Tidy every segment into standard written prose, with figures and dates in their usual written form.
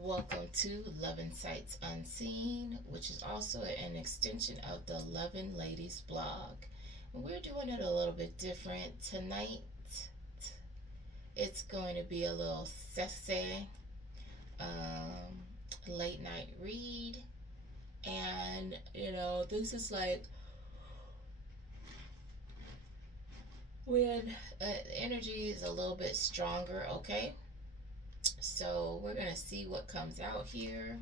Welcome to Loving Sights Unseen, which is also an extension of the Loving Ladies blog. And we're doing it a little bit different tonight. It's going to be a little sassy late night read. And, this is like when energy is a little bit stronger, okay? So we're going to see what comes out here.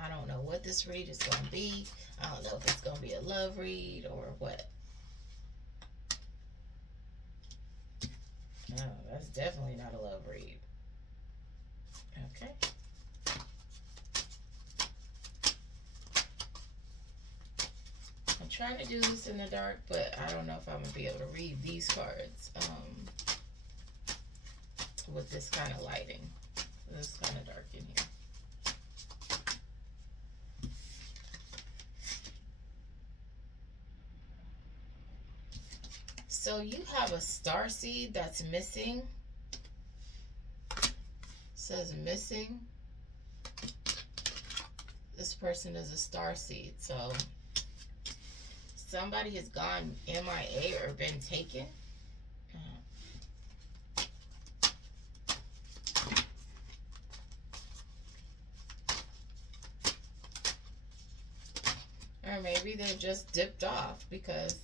I don't know what this read is going to be. I don't know if it's going to be a love read or what. No, that's definitely not a love read. Okay. I'm trying to do this in the dark, but I don't know if I'm going to be able to read these cards with this kind of lighting. It's kind of dark in here. So you have a star seed that's missing. It says missing. This person is a star seed. So somebody has gone MIA or been taken. Or maybe they've just dipped off because,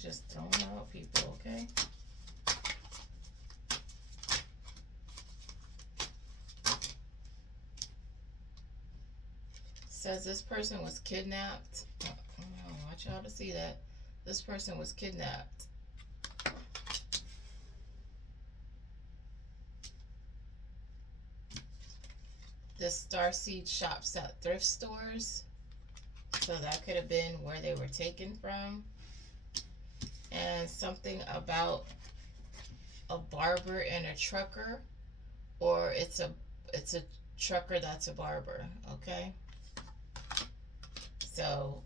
just throwing out people, okay? Says this person was kidnapped. I want y'all to see that. This person was kidnapped. This starseed shops at thrift stores. So that could have been where they were taken from. And something about a barber and a trucker, or it's a trucker that's a barber, okay? So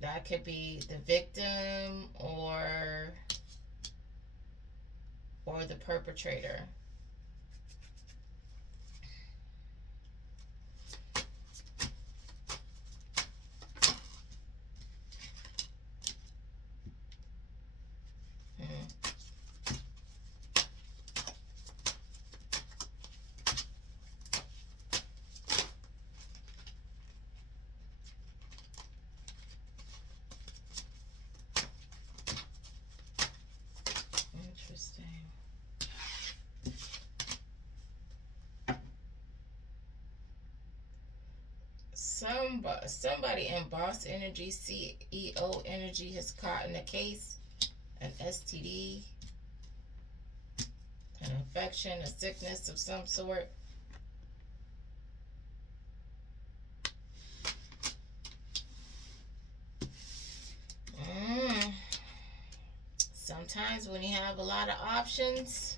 that could be the victim or the perpetrator. Interesting. Somebody in boss energy, CEO energy has caught in a case, an STD, an infection, a sickness of some sort. Sometimes when you have a lot of options,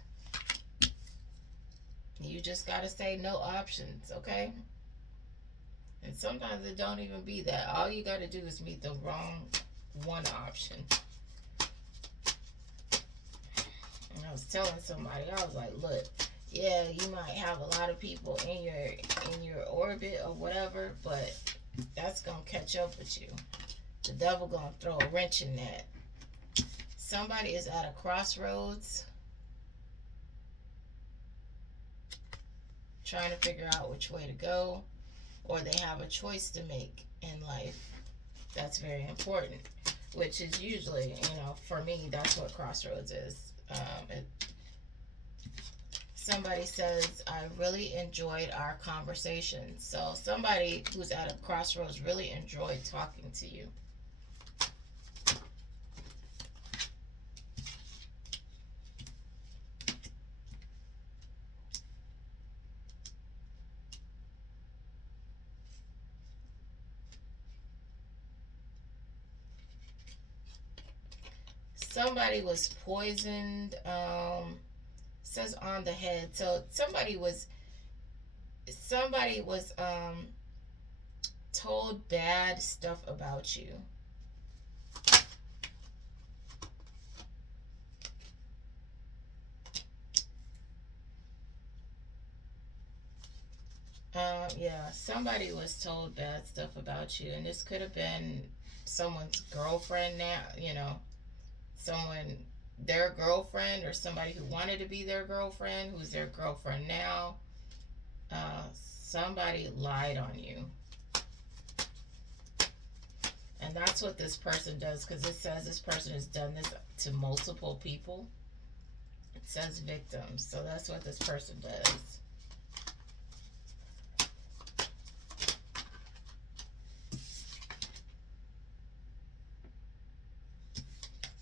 you just got to say no options, okay? And sometimes it don't even be that. All you got to do is meet the wrong one option. And I was telling somebody, I was like, look, yeah, you might have a lot of people in your orbit or whatever, but that's going to catch up with you. The devil going to throw a wrench in that. Somebody is at a crossroads trying to figure out which way to go, or they have a choice to make in life. That's very important, which is usually, for me, that's what crossroads is. Somebody says, I really enjoyed our conversation. So somebody who's at a crossroads really enjoyed talking to you. Somebody was poisoned, says on the head. So somebody was told bad stuff about you. Yeah, somebody was told bad stuff about you, and this could have been someone's girlfriend now, someone, their girlfriend, or somebody who wanted to be their girlfriend, who's their girlfriend now. Somebody lied on you. And that's what this person does, because it says this person has done this to multiple people. It says victims, so that's what this person does.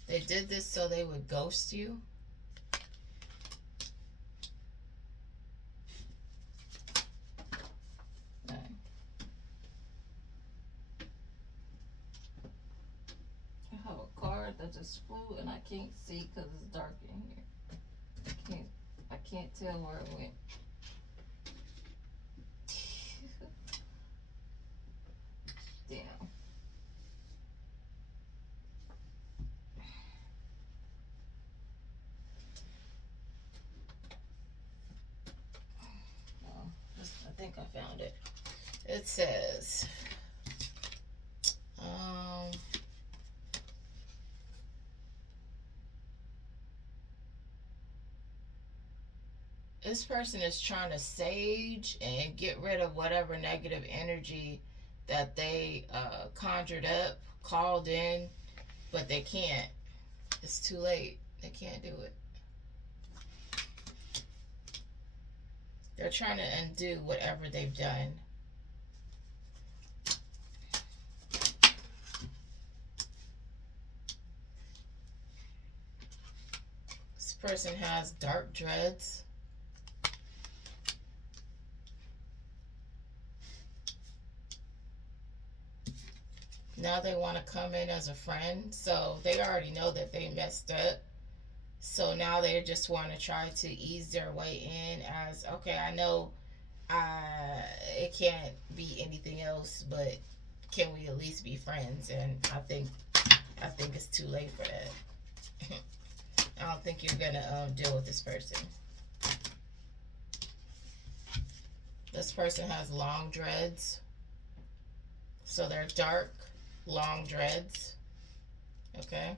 They did this so they would ghost you. Okay. I have a card that just flew and I can't see because it's dark in here. I can't tell where it went. Damn. I think I found it. It says, this person is trying to sage and get rid of whatever negative energy that they conjured up, called in, but they can't. It's too late. They can't do it. They're trying to undo whatever they've done. This person has dark dreads. Now they want to come in as a friend. So they already know that they messed up. So now they just want to try to ease their way in as, okay, I know it can't be anything else, but can we at least be friends? And I think it's too late for that. I don't think you're gonna deal with this person. This person has long dreads. So they're dark, long dreads. Okay.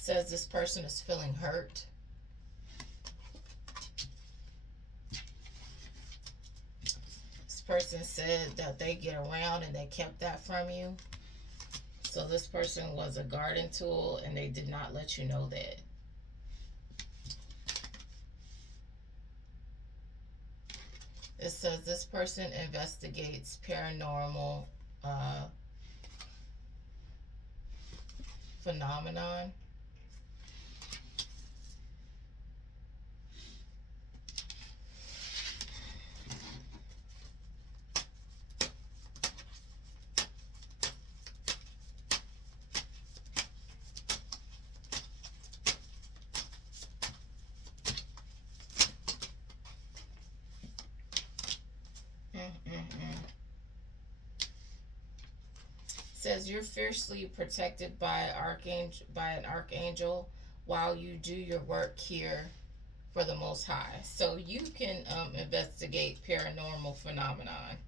Says this person is feeling hurt. This person said that they get around and they kept that from you. So this person was a garden tool and they did not let you know that. It says this person investigates paranormal phenomenon. Says you're fiercely protected by an archangel while you do your work here for the Most High. So you can investigate paranormal phenomenon.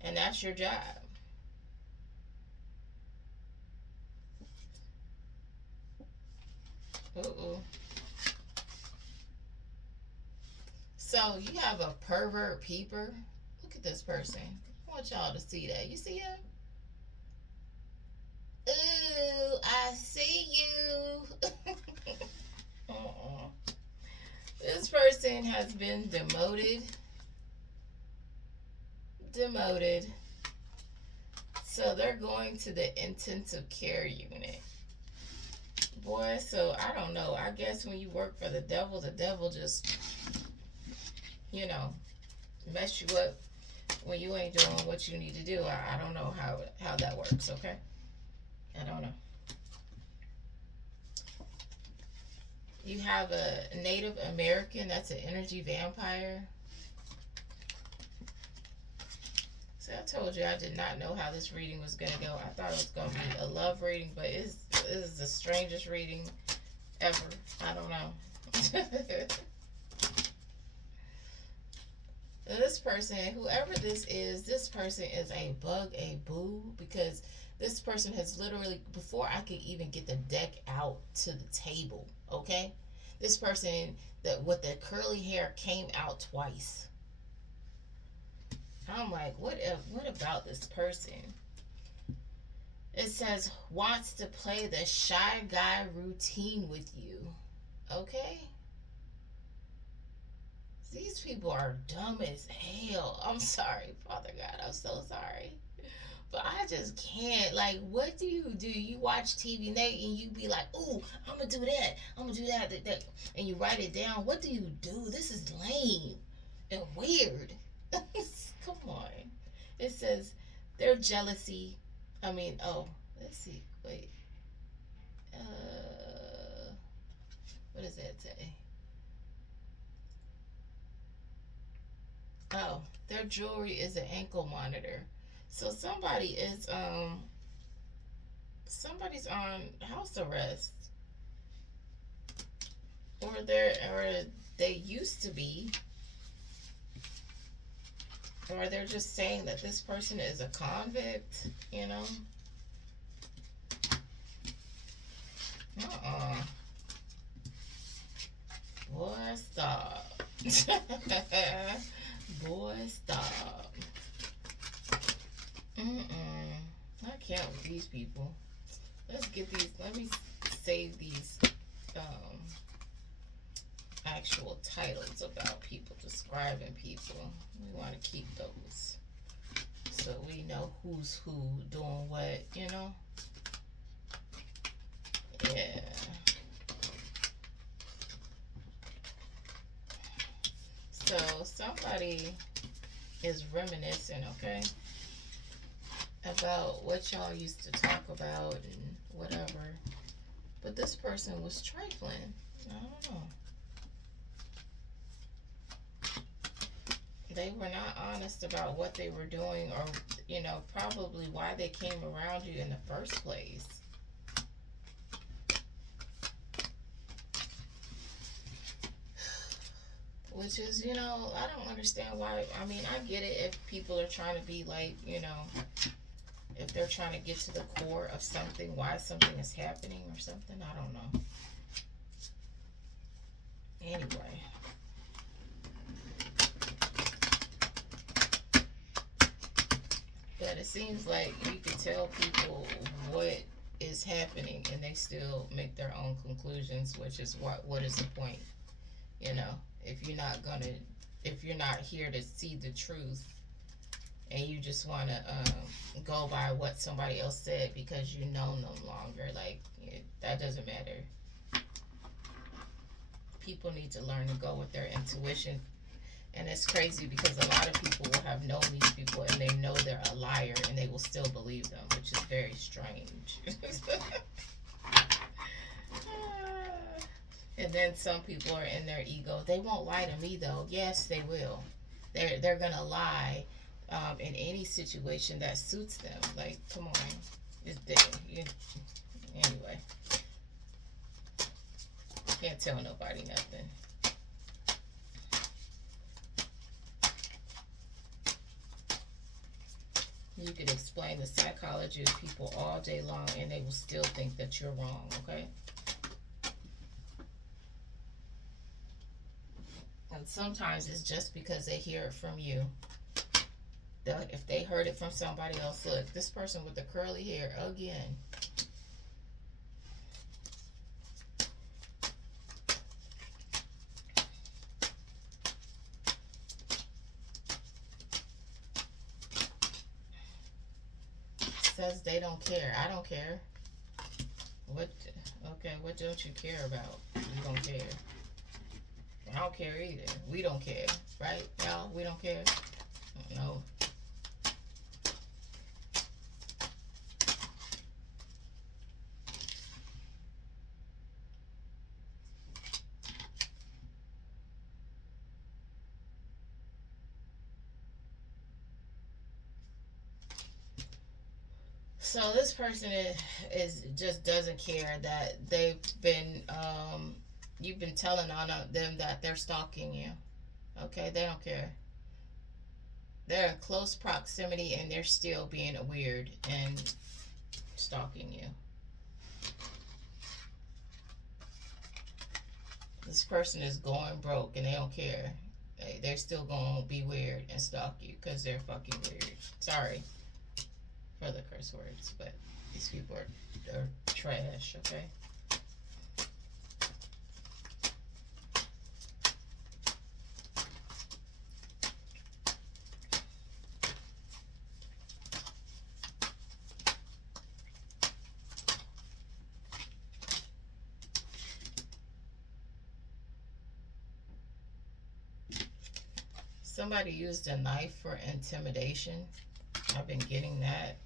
And that's your job. So you have a pervert peeper. Look at this person. I want y'all to see that. You see him? Ooh, I see you. This person has been demoted. So they're going to the intensive care unit. Boy, so I don't know. I guess when you work for the devil just, mess you up when you ain't doing what you need to do. I don't know how that works, okay? I don't know. You have a Native American, that's an energy vampire. See, I told you I did not know how this reading was going to go. I thought it was going to be a love reading, but this is the strangest reading ever. I don't know. This person, whoever this person is a bug, a boo, because this person has literally, before I could even get the deck out to the table, okay? This person that with the curly hair came out twice. I'm like, what about this person? It says wants to play the shy guy routine with you. Okay? These people are dumb as hell. I'm sorry, Father God. I'm so sorry. But I just can't. Like, what do? You watch TV and you be like, ooh, I'm going to do that. I'm going to do that. And you write it down. What do you do? This is lame and weird. Come on. It says their jealousy. Let's see. Wait. What does that say? Oh, their jewelry is an ankle monitor. So somebody's on house arrest, or they used to be, or they're just saying that this person is a convict, you know? Boy, stop. Boy, stop. I can't with these people. Let me save these actual titles about people, describing people. We want to keep those so we know who's who doing what, you know? Yeah. So somebody is reminiscing, okay, about what y'all used to talk about and whatever. But this person was trifling. I don't know. They were not honest about what they were doing, or, probably why they came around you in the first place. Which is, I don't understand why. I mean, I get it if people are trying to be like, if they're trying to get to the core of something, why something is happening or something. I don't know. Anyway. But it seems like you can tell people what is happening and they still make their own conclusions, which is what is the point? If you're not here to see the truth and you just want to go by what somebody else said because you know them longer, that doesn't matter. People need to learn to go with their intuition. And it's crazy because a lot of people will have known these people and they know they're a liar and they will still believe them, which is very strange. And then some people are in their ego. They won't lie to me though. Yes, they will. They're gonna lie in any situation that suits them. Like, come on, anyway. Can't tell nobody nothing. You could explain the psychology of people all day long and they will still think that you're wrong, okay? And sometimes it's just because they hear it from you. If they heard it from somebody else, look, this person with the curly hair again. Says they don't care. I don't care. What don't you care about? You don't care. I don't care either. We don't care, right? Y'all, we don't care. No. So this person is just doesn't care that they've been you've been telling on them that they're stalking you. Okay, they don't care. They're in close proximity and they're still being weird and stalking you. This person is going broke and they don't care. They're still going to be weird and stalk you because they're fucking weird. Sorry for the curse words, but these people are trash, okay? Somebody used a knife for intimidation. I've been getting that.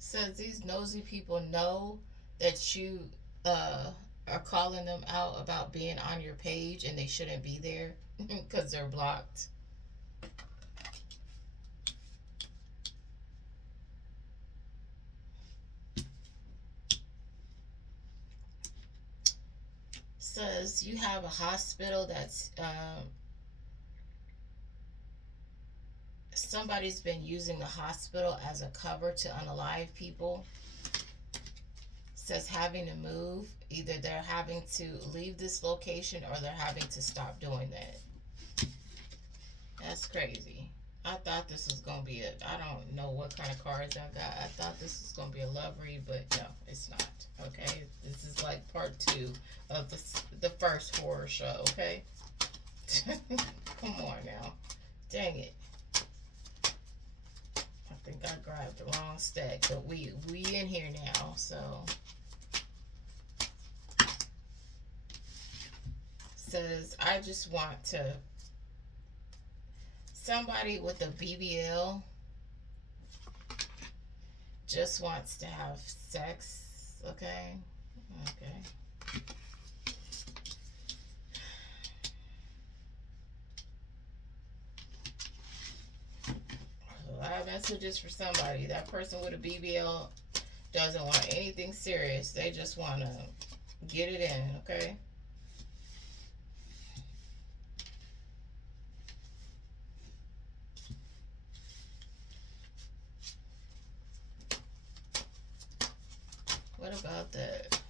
Says these nosy people know that you are calling them out about being on your page and they shouldn't be there because they're blocked. Says you have a hospital that's somebody's been using the hospital as a cover to unalive people. Says having to move. Either they're having to leave this location or they're having to stop doing that. That's crazy. I thought this was going to be I don't know what kind of cards I got. I thought this was going to be a love read, but no, it's not. Okay? This is like part 2 of the first horror show, okay? Come on now. Dang it. I think I grabbed the wrong stack, but we in here now, so. Says, I just want to, somebody with a BBL just wants to have sex, okay? Okay. A lot of messages for somebody. That person with a BBL doesn't want anything serious. They just want to get it in, okay? What about that?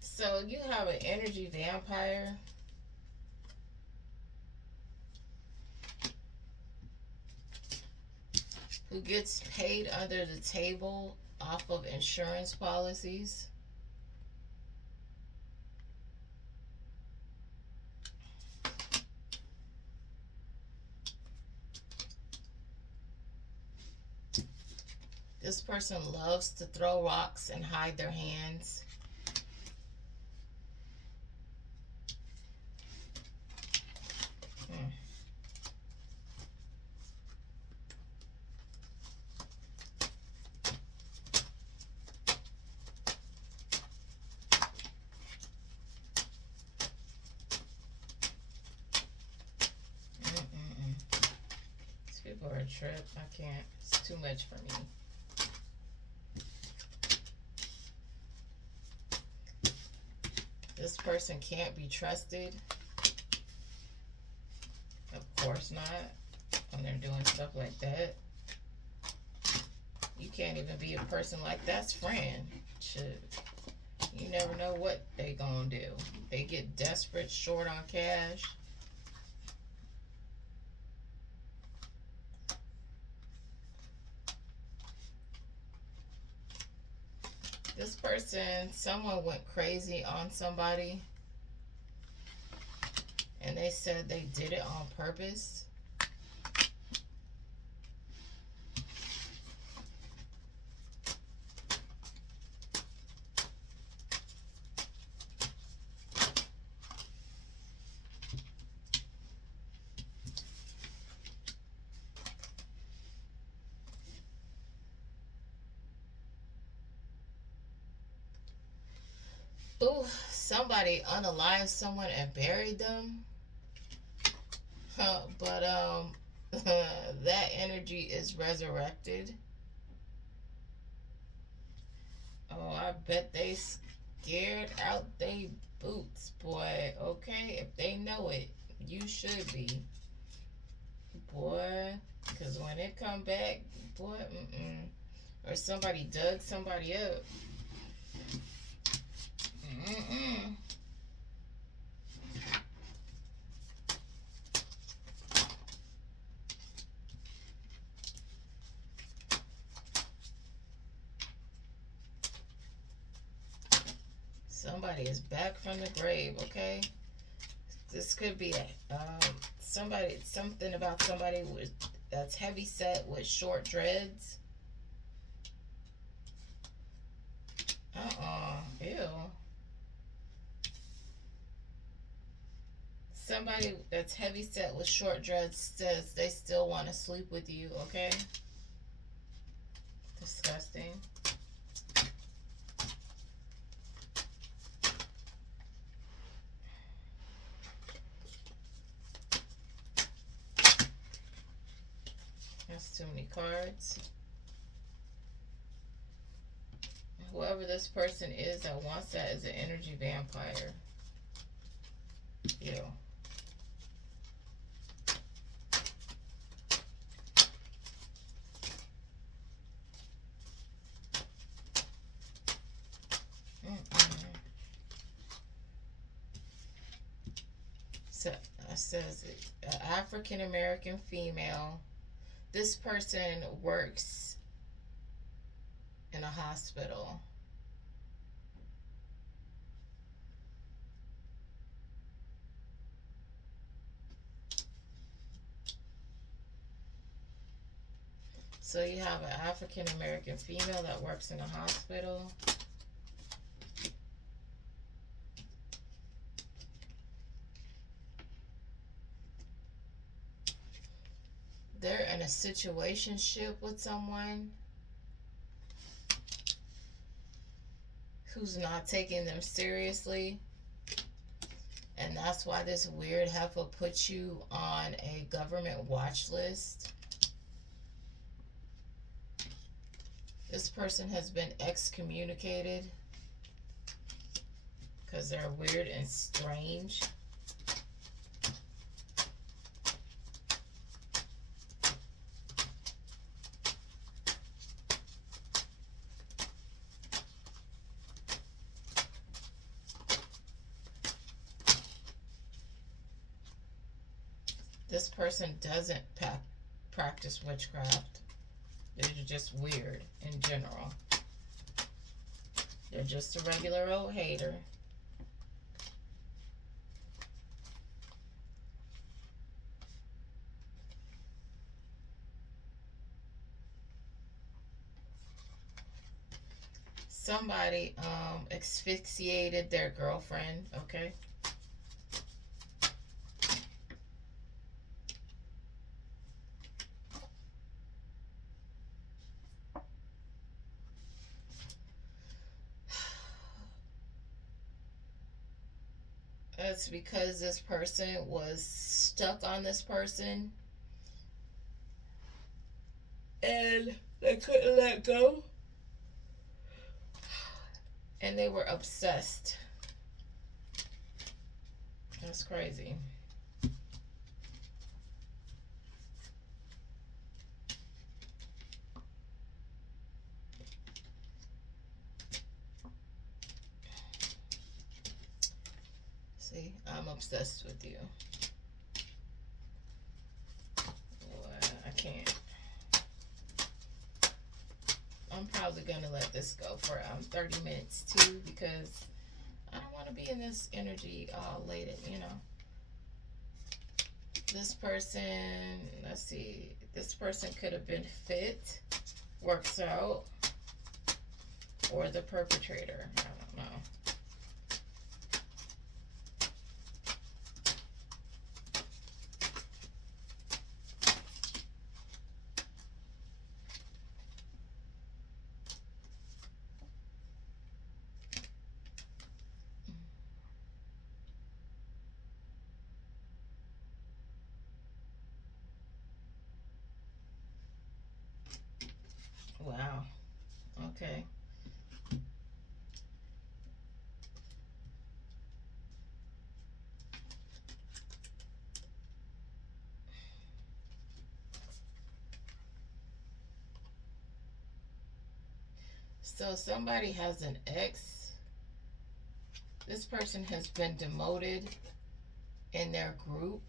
So you have an energy vampire. Who gets paid under the table off of insurance policies. This person loves to throw rocks and hide their hands. These people are a trip. I can't. It's too much for me. This person can't be trusted. Of course not. When they're doing stuff like that. You can't even be a person like that's friend. Shit. You never know what they gonna do. They get desperate, short on cash. This person, someone went crazy on somebody. And they said they did it on purpose. Ooh, somebody unalived someone and buried them. But that energy is resurrected. Oh, I bet they scared out they boots, boy. Okay, if they know it, you should be, boy. Cause when it come back, boy, or somebody dug somebody up. Somebody is back from the grave. Okay, this could be something about somebody with that's heavy set with short dreads. Ew. Somebody that's heavy set with short dreads says they still want to sleep with you. Okay. Disgusting. That's too many cards. Whoever this person is that wants that is an energy vampire. Ew. So it says African American female. This person works in a hospital. So you have an African American female that works in a hospital. They're in a situationship with someone who's not taking them seriously. And that's why this weird heifer puts you on a government watch list. This person has been excommunicated because they're weird and strange. This person doesn't practice witchcraft. They're just weird in general. They're just a regular old hater. Somebody asphyxiated their girlfriend, okay? It's because this person was stuck on this person and they couldn't let go. And they were obsessed. That's crazy. See, I'm obsessed with you. Boy, I can't. I'm probably going to let this go for 30 minutes too, because I don't want to be in this energy all late, you know. This person, let's see, this person could have been fit, works out, or the perpetrator. I don't know. Wow. Okay. So somebody has an ex. This person has been demoted in their group.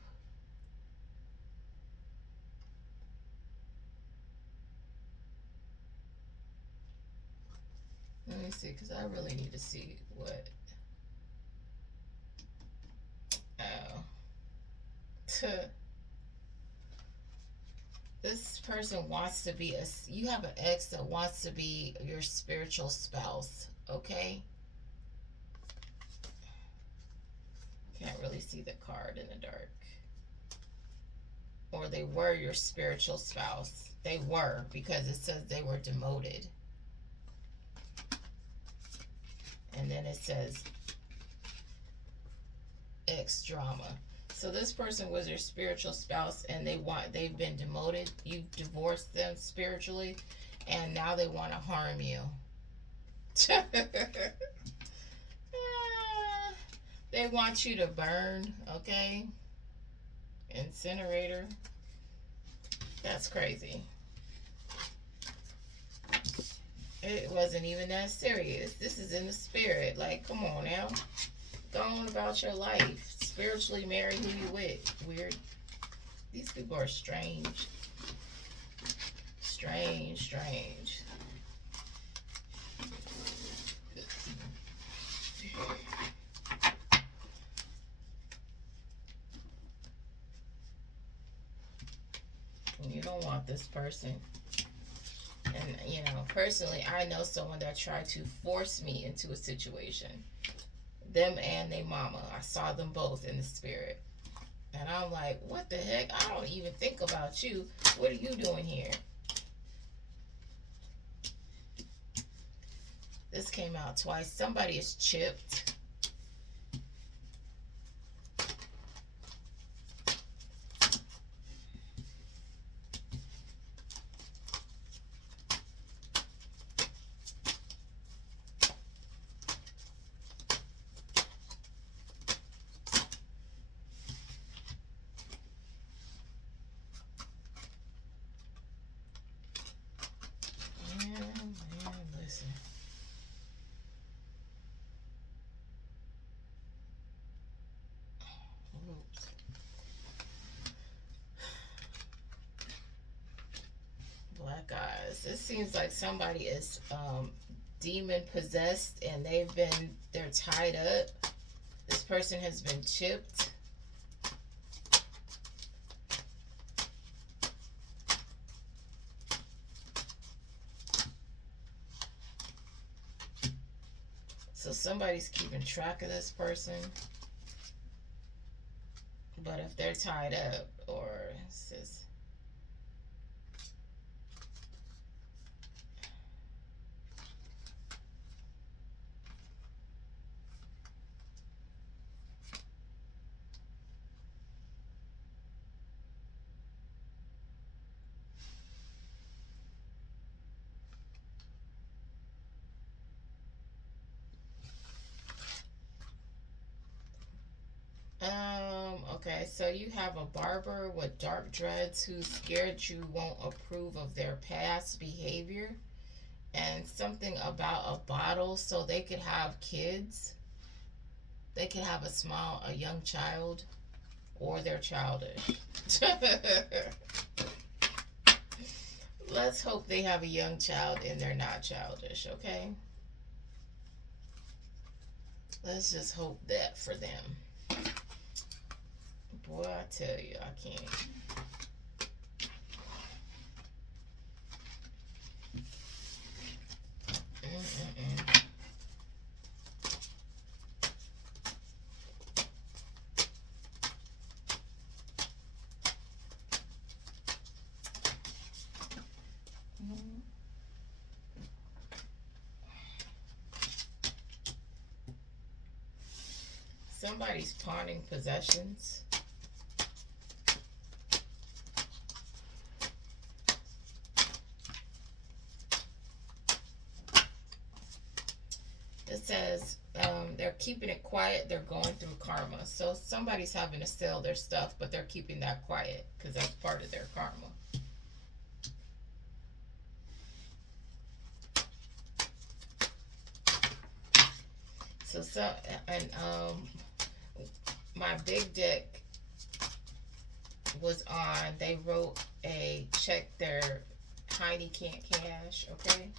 Let me see, because I really need to see what. Oh. This person wants to be you have an ex that wants to be your spiritual spouse, okay? Can't really see the card in the dark. Or they were your spiritual spouse. They were, because it says they were demoted. And then it says ex drama. So this person was your spiritual spouse, and they've been demoted. You divorced them spiritually, and now they want to harm you. They want you to burn, okay? Incinerator. That's crazy. It wasn't even that serious. This is in the spirit. Like, come on now. Go on about your life. Spiritually marry who you with. Weird. These people are strange. Strange. You don't want this person. And, personally, I know someone that tried to force me into a situation. Them and their mama. I saw them both in the spirit. And I'm like, what the heck? I don't even think about you. What are you doing here? This came out twice. Somebody is chipped. Listen. Oops. Black eyes. It seems like somebody is demon possessed, and they're tied up. This person has been chipped. So somebody's keeping track of this person. But if they're tied up, or it's just, okay, so you have a barber with dark dreads who's scared you won't approve of their past behavior, and something about a bottle, so they could have kids. They could have a young child, or they're childish. Let's hope they have a young child and they're not childish, okay? Let's just hope that for them. Boy, I tell you, I can't. Mm-mm-mm. Somebody's pawning possessions. It says they're keeping it quiet. They're going through karma. So somebody's having to sell their stuff, but they're keeping that quiet because that's part of their karma. So and my big dick was on. They wrote a check their Heidi can't cash. Okay,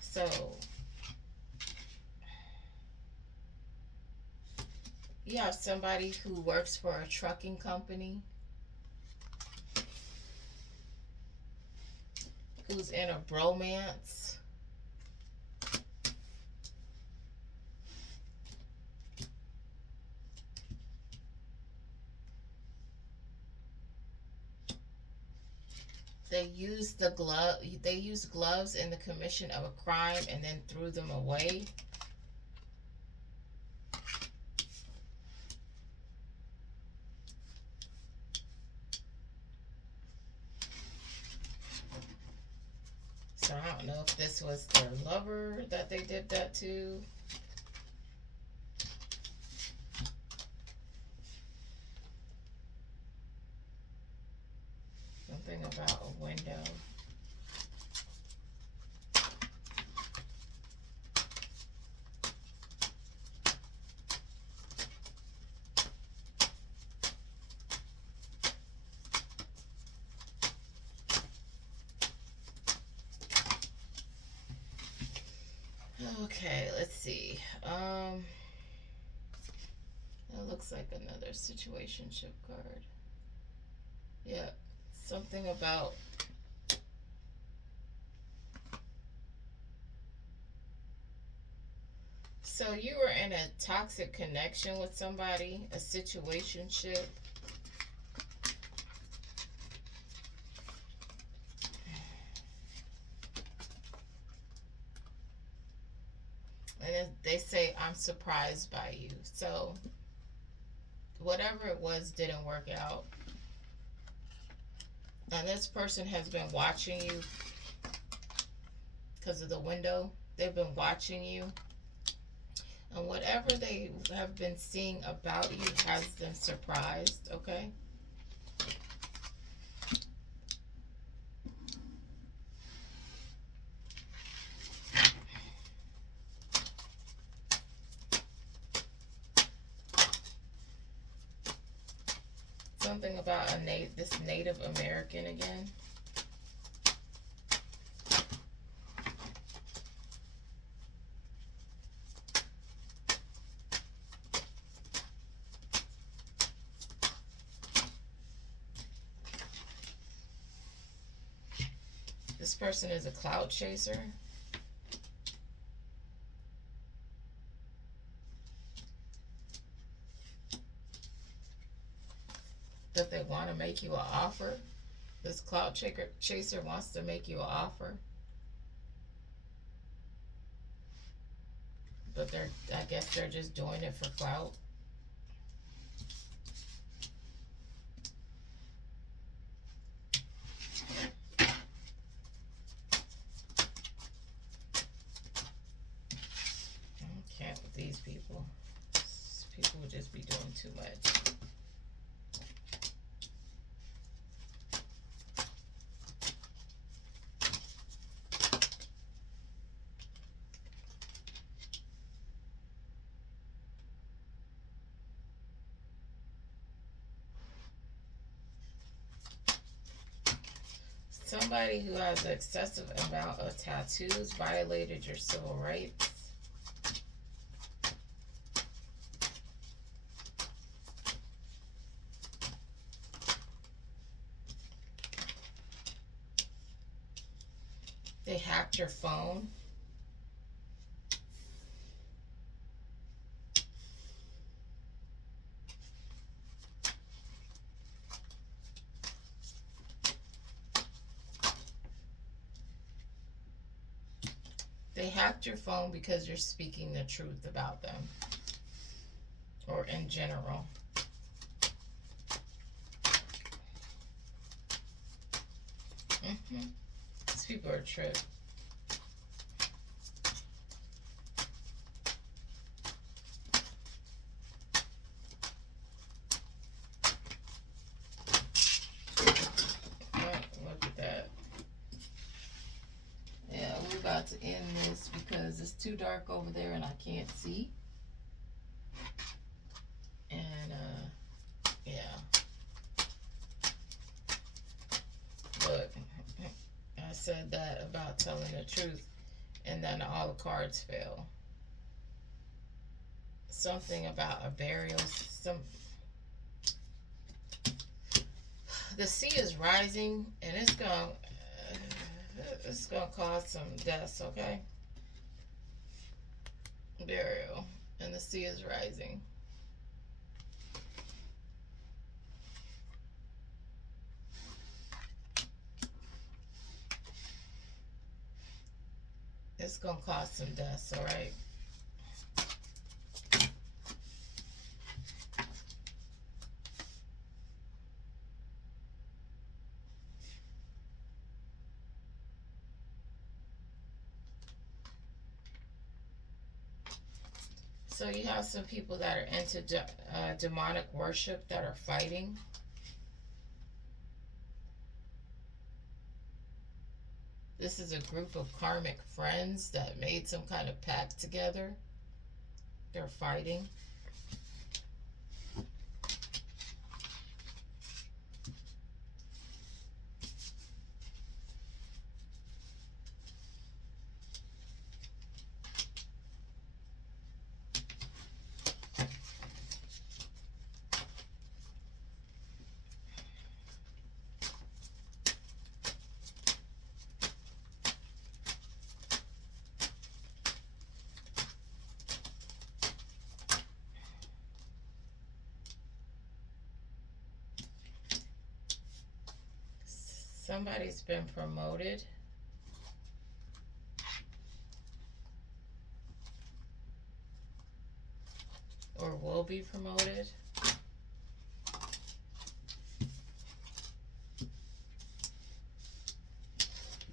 so you have somebody who works for a trucking company who's in a bromance. They used gloves in the commission of a crime and then threw them away. So I don't know if this was their lover that they did that to. Something about a window. Okay, let's see. That looks like another situationship card. Yeah, something about so you were in a toxic connection with somebody, a situationship. And they say, I'm surprised by you. So whatever it was didn't work out. And this person has been watching you because of the window. They've been watching you. And whatever they have been seeing about you has them surprised, okay? Something about this Native American again. This person is a clout chaser. That they want to make you an offer. This clout chaser wants to make you an offer. But I guess they're just doing it for clout. I can't with these people. These people would just be doing too much. Somebody who has an excessive amount of tattoos violated your civil rights. They hacked your phone. They hacked your phone because you're speaking the truth about them. Or in general. These people are tripped. Look at that. Yeah, we're about to end this because it's too dark over there and I can't see. And, yeah. Look, I said that about telling the truth, and then all the cards fell. Something about a burial. The sea is rising, and it's gonna cause some deaths. Okay, burial, and the sea is rising. It's gonna cause some deaths. All right. So you have some people that are into demonic worship that are fighting. This is a group of karmic friends that made some kind of pact together. They're fighting. Somebody's been promoted. Or will be promoted.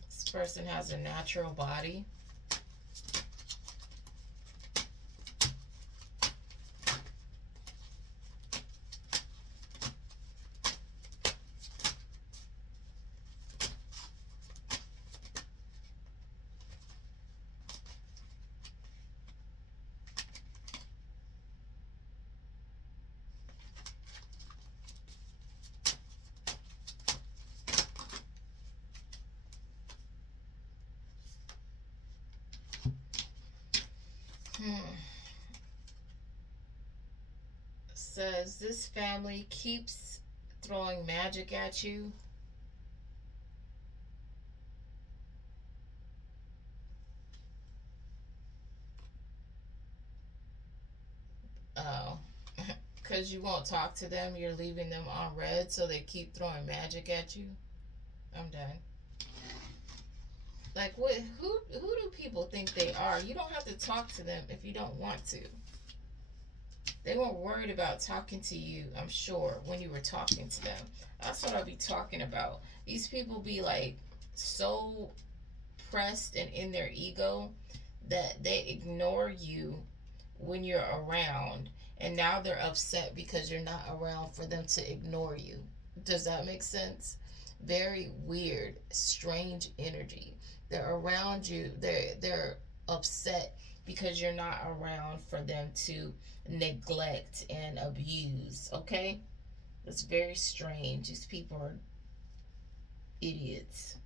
This person has a natural body. Says this family keeps throwing magic at you. Oh, because you won't talk to them, you're leaving them on red, so they keep throwing magic at you. I'm done. Like, what? Who do people think they are? You don't have to talk to them if you don't want to. They weren't worried about talking to you, I'm sure, when you were talking to them. That's what I'll be talking about. These people be like so pressed and in their ego that they ignore you when you're around, and now they're upset because you're not around for them to ignore you. Does that make sense? Very weird, strange energy. They're around you. They're upset because you're not around for them to neglect and abuse. Okay, it's very strange. These people are idiots.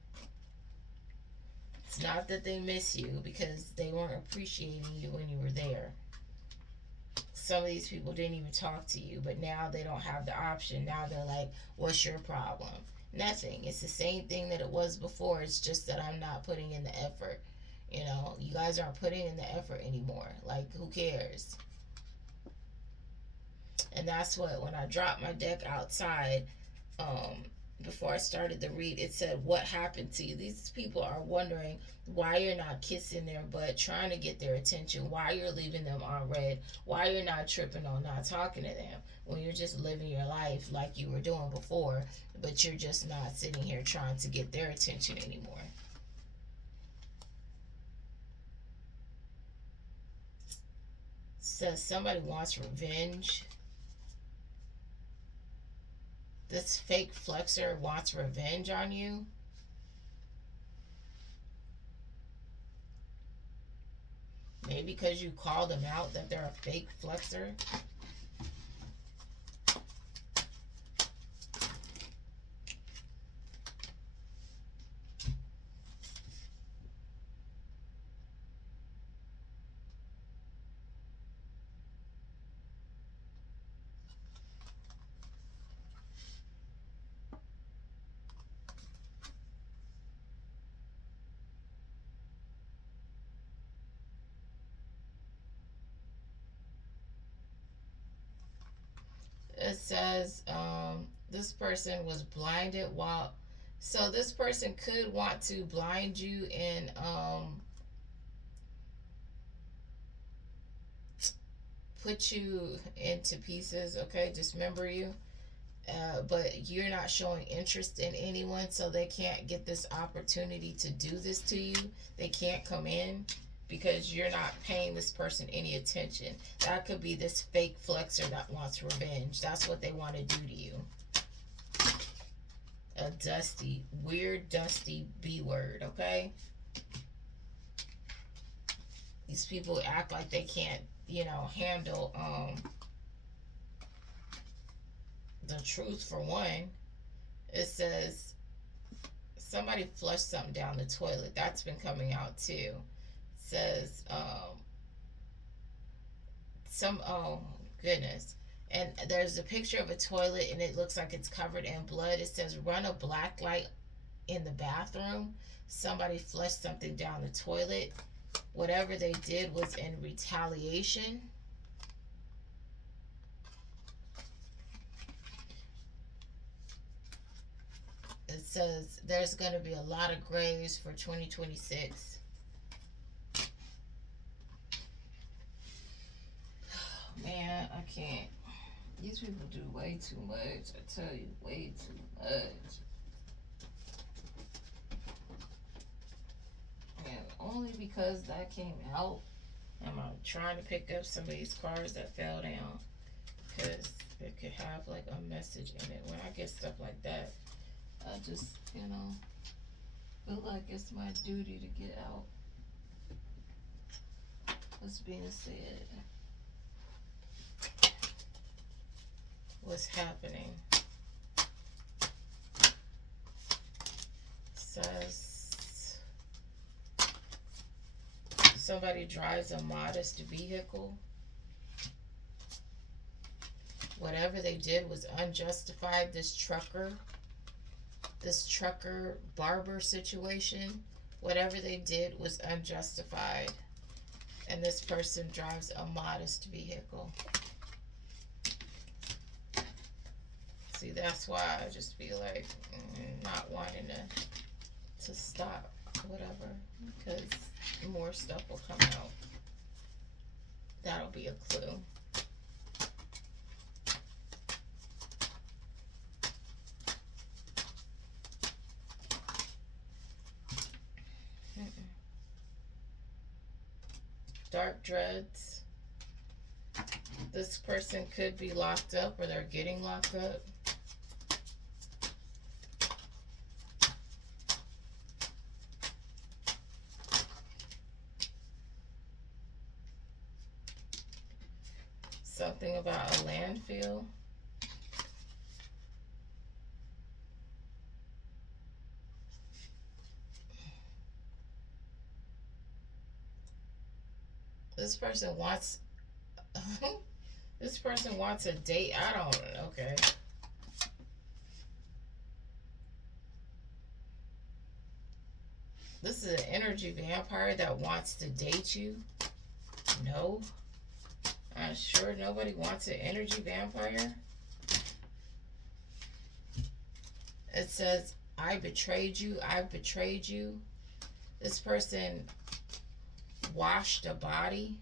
It's not that they miss you, because they weren't appreciating you when you were there. Some of these people didn't even talk to you, but now they don't have the option. Now they're like, what's your problem? Nothing. It's the same thing that it was before. It's just that I'm not putting in the effort. You know, you guys aren't putting in the effort anymore. Like, who cares? And that's what, when I dropped my deck outside, before I started the read, it said, what happened to you? These people are wondering why you're not kissing their butt, trying to get their attention, why you're leaving them on red, why you're not tripping on not talking to them when you're just living your life like you were doing before, but you're just not sitting here trying to get their attention anymore. Says somebody wants revenge. This fake flexer wants revenge on you. Maybe because you called them out that they're a fake flexer. It says this person was blinded while, so this person could want to blind you and put you into pieces, okay, dismember you, but you're not showing interest in anyone, so they can't get this opportunity to do this to you. They can't come in because you're not paying this person any attention. That could be this fake flexer that wants revenge. That's what they want to do to you. A dusty, weird, dusty B word, okay? These people act like they can't, you know, handle the truth, for one. It says somebody flushed something down the toilet. That's been coming out too. It says oh goodness. And there's a picture of a toilet and it looks like it's covered in blood. It says run a black light in the bathroom. Somebody flushed something down the toilet. Whatever they did was in retaliation. It says there's going to be a lot of graves for 2026. Man, I can't. These people do way too much. I tell you, way too much. And only because that came out am I trying to pick up some of these cards that fell down. Because it could have like a message in it. When I get stuff like that, I just, you know, feel like it's my duty to get out what's being said. What's happening. Says somebody drives a modest vehicle. Whatever they did was unjustified. This trucker barber situation, whatever they did was unjustified. And this person drives a modest vehicle. See, that's why I just be like, not wanting to stop, whatever, because more stuff will come out. That'll be a clue. Dark dreads. This person could be locked up or they're getting locked up. Something about a landfill. This person wants this person wants a date. I don't, okay. energy vampire that wants to date you? No. I'm sure nobody wants an energy vampire. It says, I betrayed you. I betrayed you. This person washed a body.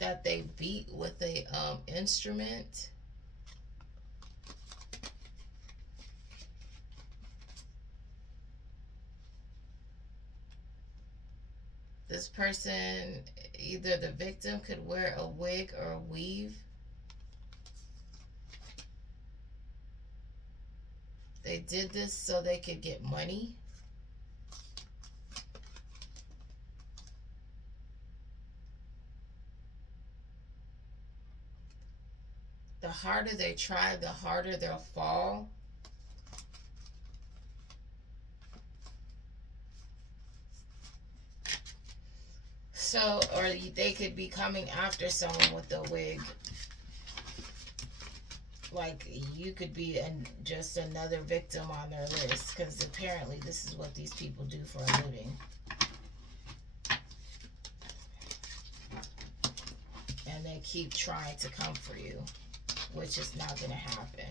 That they beat with a instrument. This person, either the victim could wear a wig or a weave. They did this so they could get money. The harder they try, the harder they'll fall. So, or they could be coming after someone with a wig. Like, you could be just another victim on their list, because apparently this is what these people do for a living. And they keep trying to come for you, which is not going to happen.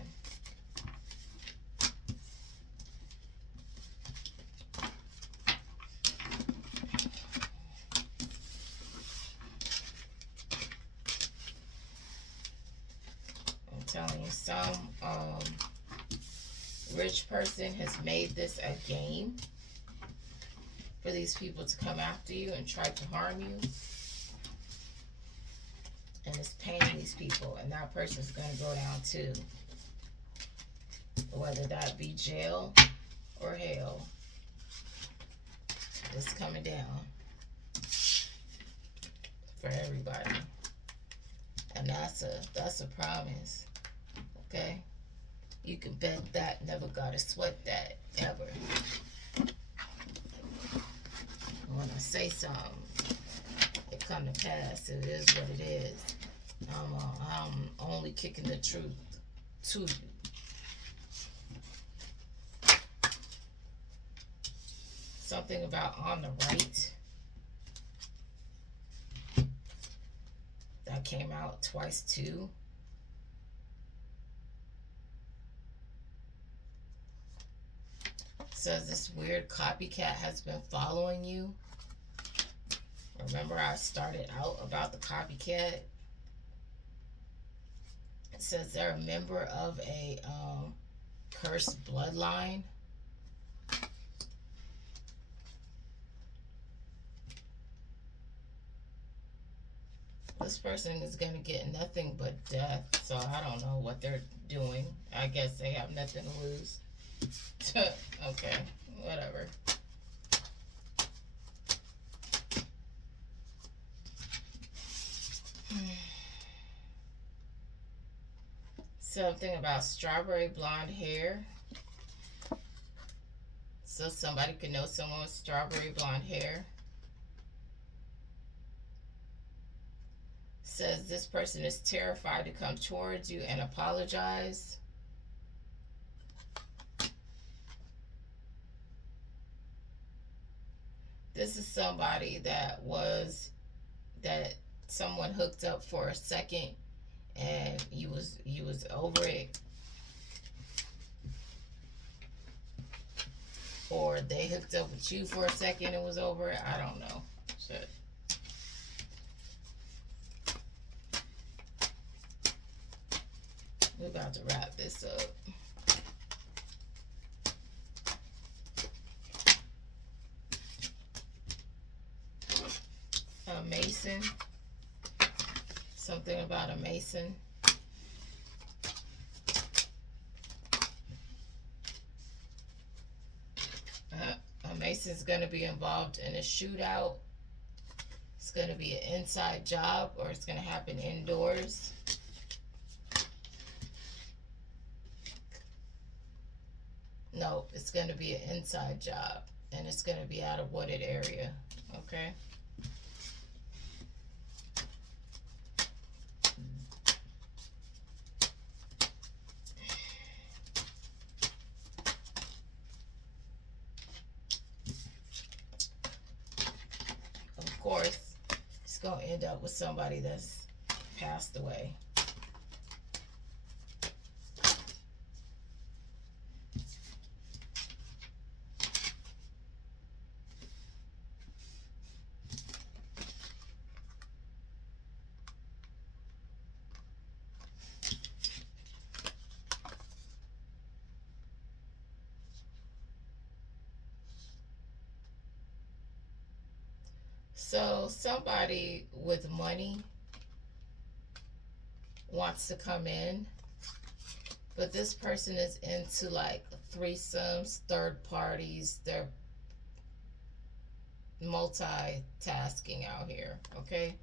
Telling you, some rich person has made this a game for these people to come after you and try to harm you, and it's paying these people, and that person's going to go down too, whether that be jail or hell. It's coming down for everybody, and that's a promise. Okay, you can bet that. Never gotta sweat that ever. When I say something, it come to pass. It is what it is. I'm only kicking the truth to you. Something about on the right. That came out twice too. Says this weird copycat has been following you. Remember I started out about the copycat? It says they're a member of a cursed bloodline. This person is going to get nothing but death, so I don't know what they're doing. I guess they have nothing to lose. Okay, whatever. Something about strawberry blonde hair. So somebody could know someone with strawberry blonde hair. Says this person is terrified to come towards you and apologize. This is somebody that someone hooked up for a second and you was over it, or they hooked up with you for a second and was over it. I don't know. Shit. We're about to wrap this up. A Mason. Something about a Mason. A Mason's going to be involved in a shootout. It's going to be an inside job, or it's going to happen indoors. No, it's going to be an inside job, and it's going to be out of wooded area. Okay. course, it's going to end up with somebody that's passed away. So somebody with money wants to come in, but this person is into like threesomes, third parties. They're multitasking out here, okay?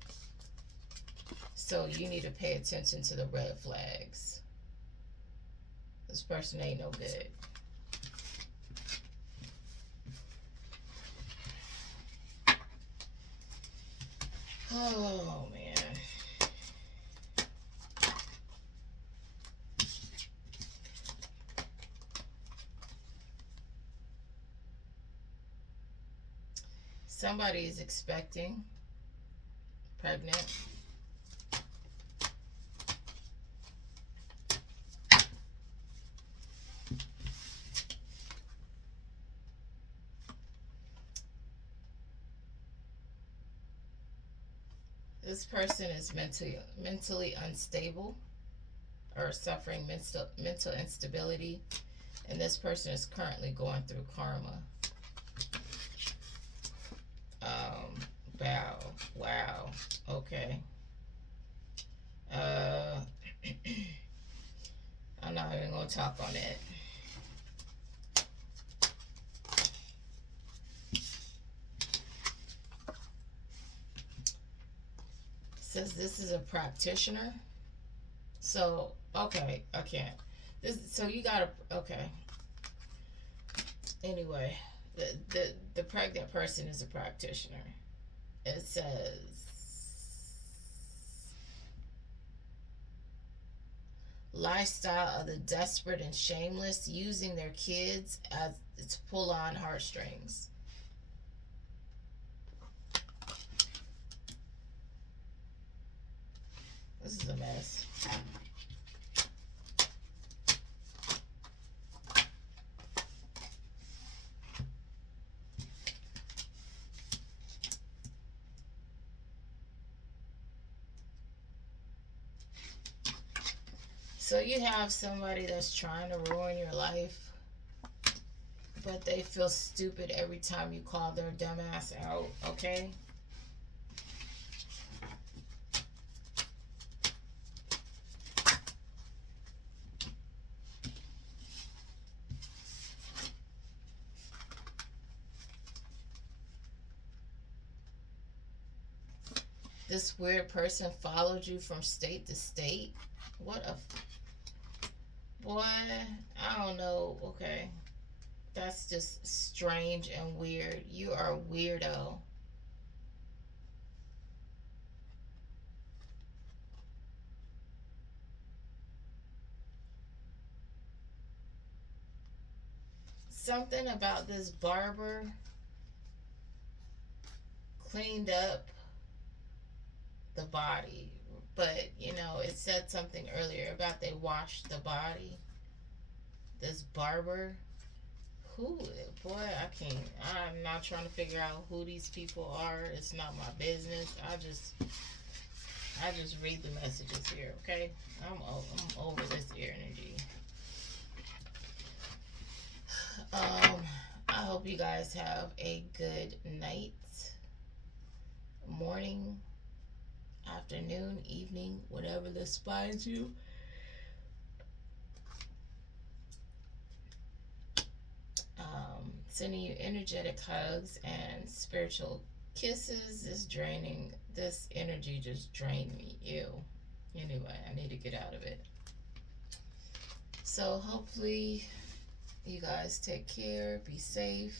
So you need to pay attention to the red flags. This person ain't no good. Oh, man. Somebody is expecting, pregnant. This person is mentally unstable or suffering mental instability, and this person is currently going through karma. Wow. Okay. I'm not even gonna talk on it. Says this is a practitioner. So, okay, I can't. So you gotta, okay. Anyway, the pregnant person is a practitioner. It says lifestyle of the desperate and shameless, using their kids as to pull on heartstrings. This is a mess. So you have somebody that's trying to ruin your life, but they feel stupid every time you call their dumb ass out, okay? This weird person followed you from state to state. What a... Boy, I don't know. Okay. That's just strange and weird. You are a weirdo. Something about this barber cleaned up the body. But, you know, it said something earlier about they washed the body. This barber, who, boy, I can't, I'm not trying to figure out who these people are. It's not my business. I just read the messages here, okay? I'm over this energy. I hope you guys have a good night, morning, afternoon, evening, whatever this finds you. Sending you energetic hugs and spiritual kisses. This energy just drained me. Ew. Anyway, I need to get out of it. So hopefully you guys take care, be safe.